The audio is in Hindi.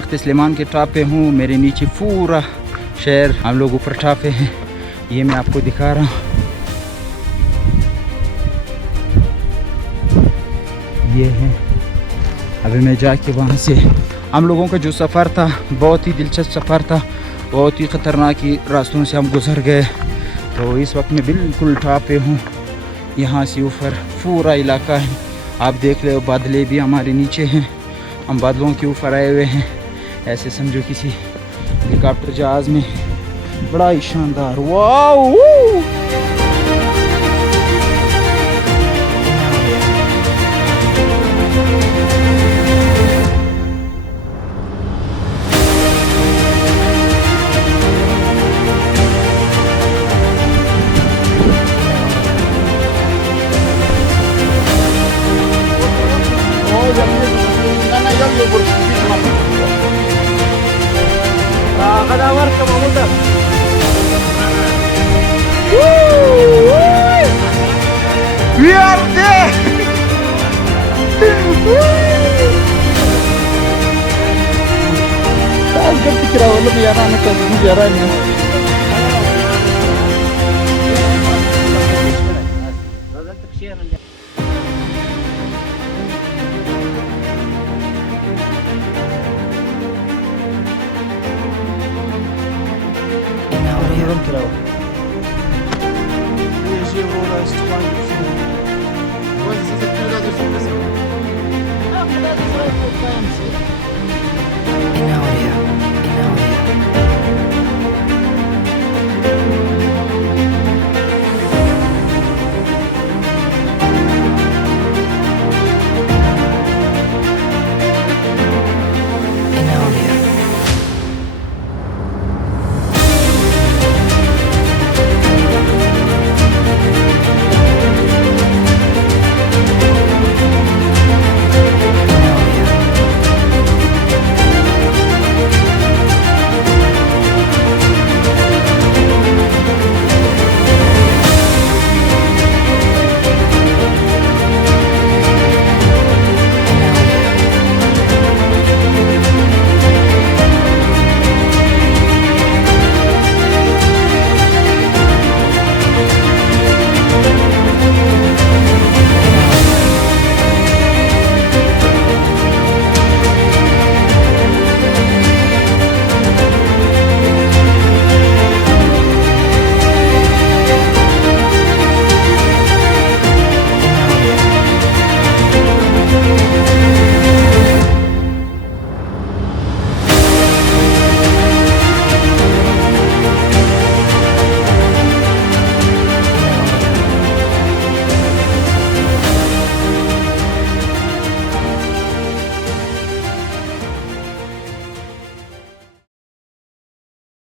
तख्त-ए-सुलेमान के टॉप पे हूँ। मेरे नीचे पूरा शहर, हम लोग ऊपर टॉप पे हैं। ये मैं आपको दिखा रहा हूँ। ये है, अभी मैं जाके वहाँ से हम लोगों का जो सफ़र था बहुत ही दिलचस्प सफ़र था, बहुत ही ख़तरनाक रास्तों से हम गुज़र गए। तो इस वक्त मैं बिल्कुल टॉप पे हूँ। यहाँ से ऊपर पूरा इलाका है, आप देख रहे हो। बादलें भी हमारे नीचे हैं, हम बादलों के ऊपर आए हुए हैं। ऐसे समझो किसी हेलीकॉप्टर जहाज़ में। बड़ा ही शानदार, wow. We are there. Agak dikira lebih ya anak sejarahnya.